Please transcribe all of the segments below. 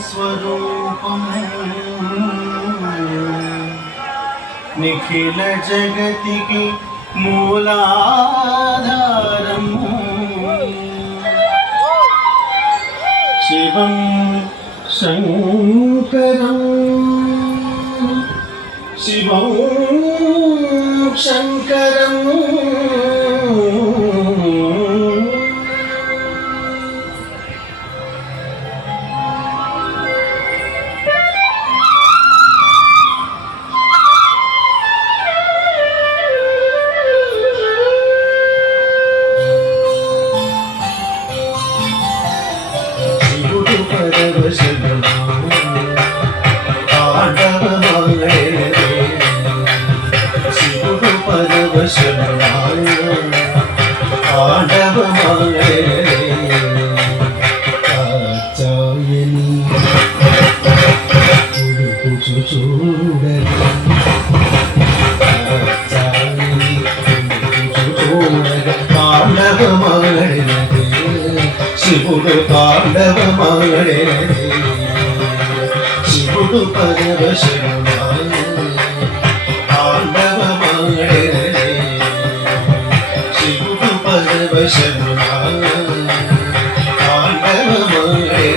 निराकारस्वरूपम् निखिल जगतिकी मूलाधारम् शिवं शङ्करं शिवं शङ्करम् शिवुडु परवशनाय आडवमाये कात्यायनी उडुकुचु चूडगा कात्यायनी उडुकुचु चूडगा तांडवमाये शिवुडु तांडवमाये शिवुडु परवशनाय आंडवमाये शिवुडु परवशनाय आंडवमाये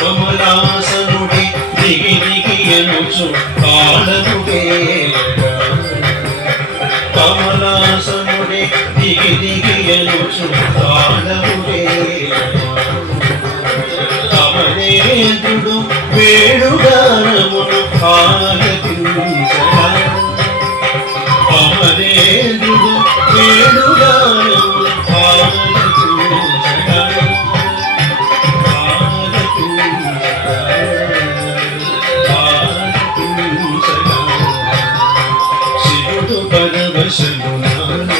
कमलासनुडि दिगि दिगि एनुचु कालनुगे कमलासनुडि दिगि दिगि एनुचु कालनुगे కమలేంద్రుడు వేణుగానమును ఆలకించగా కమలేంద్రుడు వేణుగానమును ఆలకించగా శివుడు పరవశమునాను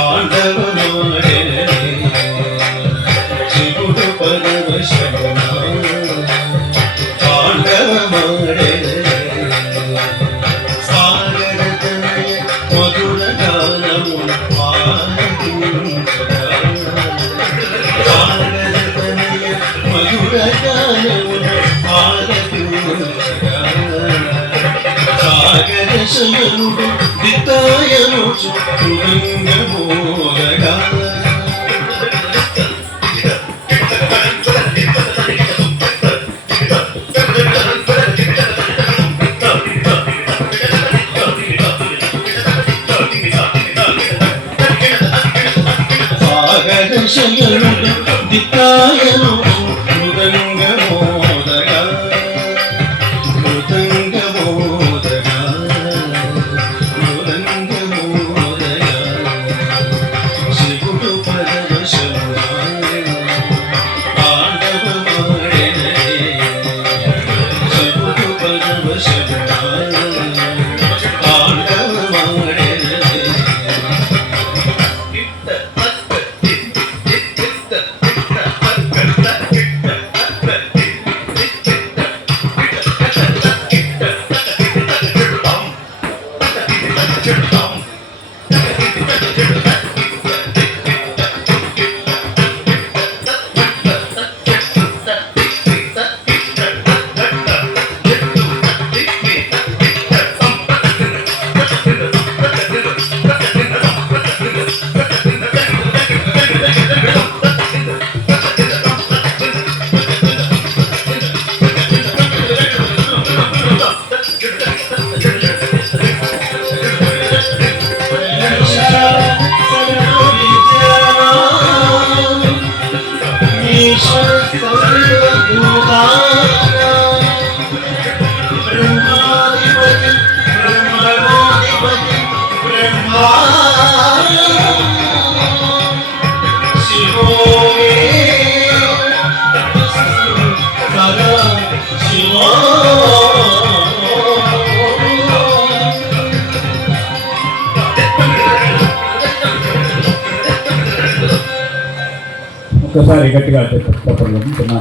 ఆండవమాడే శివుడు పరవశమునాను ఆండవమాడే సాగరతనయ మధుర గానమును ఆలకించగా సాగరతనయ మధుర గానమును ఆలకించగా సాగర శయనుడు దితాయనుచు మృదంగమోదగా సాగర శయనుడు దితాయనుచు మృదంగమోదగా మృదంగమోదగా మృదంగమోదగా శివుడు పరవశమునాయ ఆండవమాడే శివుడు పరవశమునాయ ఆండవమాడే ఒక్కసారి గట్టిగా చెప్పండి.